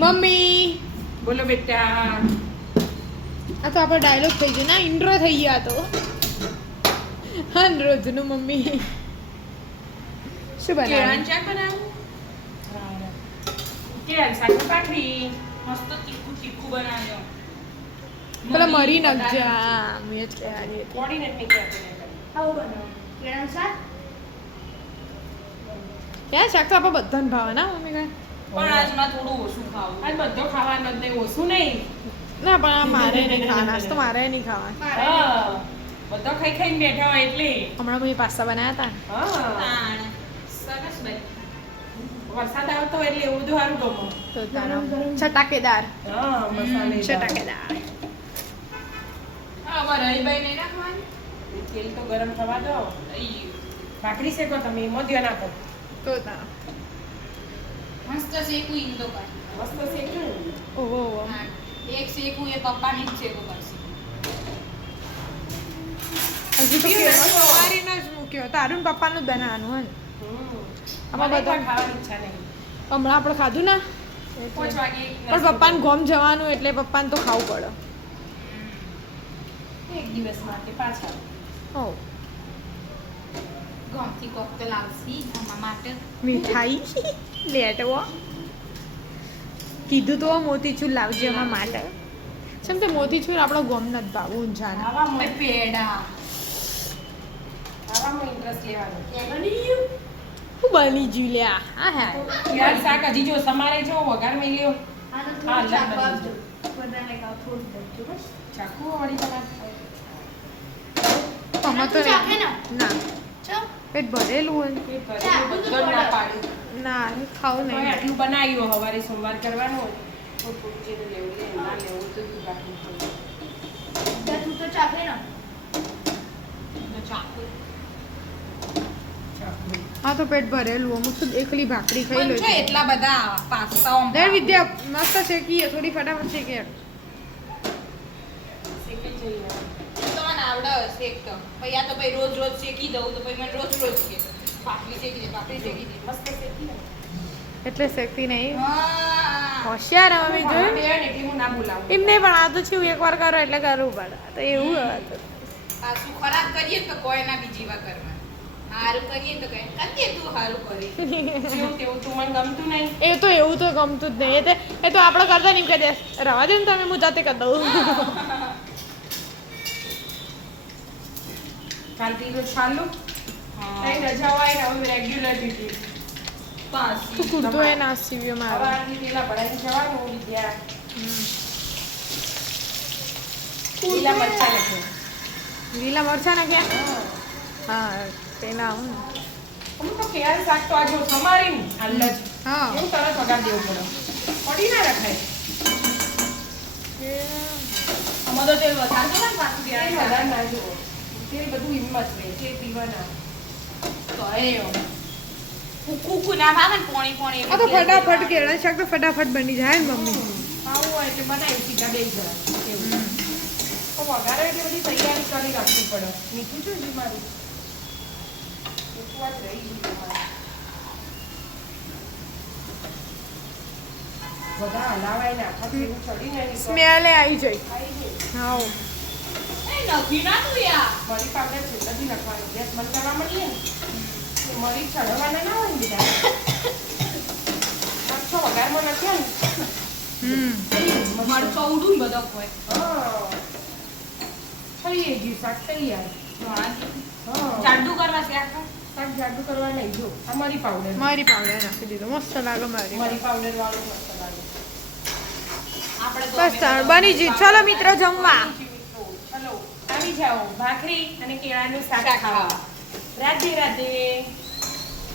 Mummy. બોલો બેટા. આ તો આપણો ડાયલોગ થઈ ગયો. ના ઇન્ટ્રો થઈ ગયા તો. હા ને રોજનું મમ્મી. શું બનાવ્યું? ચા બનાવું? કેળ શાકની ભાખરી મસ્ત તીખું તીખું બનાવ્યો. પેલા મરી નાખજે. હા મેં જ કહેવાની હતી. કોર્ડિનેટ નહીં કરતી આવું બનાવું. કેળાનું શાક? ક્યાં શાક તો આપણે બધાને ભાવે. ના મમ્મી કાંઈ પણ આજમાં થોડું ઓછું ખાવું. આજ બધો ખાવાનું જ ઓછું નહીં. ના પણ આ મારે નહીં ખાવાના આજ તો મારે નહીં ખાવા બધો ખાઈ ખાઈને બેઠા હોય એટલે. હમણાં મેં પાસ્તા બનાવ્યા હતા સરસ બની. વરસાદ આવતો એટલે એવું બધું સારું ગમો. તો તારા ચટાકેદાર હા મસાલે ચટાકેદાર હા અમારે નહીં રાખવાની? તેલ તો ગરમ થવા દો. ભાખરી શેકો તમે એમાં ધ્યાન આપો. તો તારા. મસ્ત શેકું ઈંદો કરી મસ્ત શેક્યું ઓહો એક શેકુ એ પપ્પાની જ શેકુ કરશે. હજી તો કેળો જ મૂક્યો તારું ને પપ્પાનું જ બનાવવાનું હોય આમાં બધા- ખાવાની ઈચ્છા નહીં. હમણાં આપણે ખાધું ના? પણ પપ્પાને ગોમ જવાનું એટલે પપ્પાને તો ખાવું પડે. એક દિવસ માટે પાછા. હો. ગમતી કોક તો લાવશી અમારા માટે મીઠાઈ લેટવો કીધું તો મોતીચૂર લાવજે અમારા માટે ચમ તે મોતીચૂર આપણો ગોમ નથી ભાવ ઊંઝાના આવા ઓય પેડા આવામાં ઇન્ટરેસ્ટ લેવાનો શું બની જ્યું લ્યા હા હા યાર શાક હજી જો સમારે જો વઘાર મે લ્યો હા, થોડું શાક લગન બધાને ખાવ થોડું દેજો બસ ચાકુ વાળી તમારે આમાં તો તું ચાખે ને? પેટ ભરેલું હોય. ના ખાવું નહીં. આટલું બનાવ્યું હવારે સોમવાર કરવાનું. હા તો પેટ ભરેલું. હું તો એકલી ભાખરી ખાઈ લઉં એટલા. બધા પાસ્તાઓ દર વિદ્યા મસ્ત શેકીએ થોડી ફટાફટ છે શેકી જઈએ. તમને એકદમ. પછી આ તો ભાઈ રોજ રોજ શેકી દઉં તો પછી મને રોજ રોજ કે પાપડી શેકી દે પાપડી શેકી દે. મસ્ત શેકી. એટલે શેકતી નહીં. હોશિયાર હવે જોયું? બે હોય ને એટલે હું ના બોલાવું. એમ નહીં પણ આ તો છું એકવાર કરો એટલે કરવું પડે. તો એવું હતું પાછું ખરાબ કરીએ તો કોઈ ના બીજી વાર કરવા. સારું કરીએ તો કઈ. કરીએ તું સારું કરી. તેવું તું મને ગમતું નહીં. એ તો એવું તો ગમતું જ નહીં. એ તો એ તો આપણે કરતા નહીં. કહી દે રવા દે ને તમે હું જાતે કરી દઉં. કાલથી છાલો કઈ રજા હોય ને હવે રેગ્યુલર ડ્યુટી પાછી કુર્તો એ ના સીવ્યો મારો સવારથી પેલા ભણાઈને જવાનું વિદ્યા. લીલા મરચાં નાખ્યા. લીલા મરચા નાખ્યા હા. હા તેના હું. તો કેળ શાક તો આજે સમારીને હાલ જ. હા. હું તરત વગાડ દેવું પડે. પડી ના રખાય. અમે તેલ વધારતો ને પાછું વધારે ના જુઓ. તેલ બધું હિંમત રહે તે પીવાના. તો તો ફટાફટ કેળા શાક તો ફટાફટ બની જાય ને મમ્મી. ખાવું હોય એટલે બનાવી સીધા બે જણા. તો વઘારે એટલે બધી તૈયારી કરી રાખવી પડે. મીઠું છે હજી મારું? મીઠું રહી ગયું બધા હલાવાય તો સ્મેલે આવી જાય. હા નથી નાખું યાર. મરી પાપડે છે બધી નાખવાની ગેસ બંધ કરવા મળીએ મરી ચડવાના ના હોય બીજા મરચો વઘારમાં નાખ્યો ને હમ. મરચો ઉડું બધો કોઈ હા. થઈ ગયું શાક તૈયાર યાર જાડુ કરવા છે આખા? શાક જાડું કરવા નહીં જો. આ મરી પાવડર મારી પાવડર નાખી દીધો. મસ્ત લાગે મારી. મરી પાવડર વાળું મસ્ત લાગે. બસ બની ગયું. ચલો મિત્રો જમવા. જાઓ. ભાખરી અને કેળાનું શાક ખાવા. રાધે રાધે.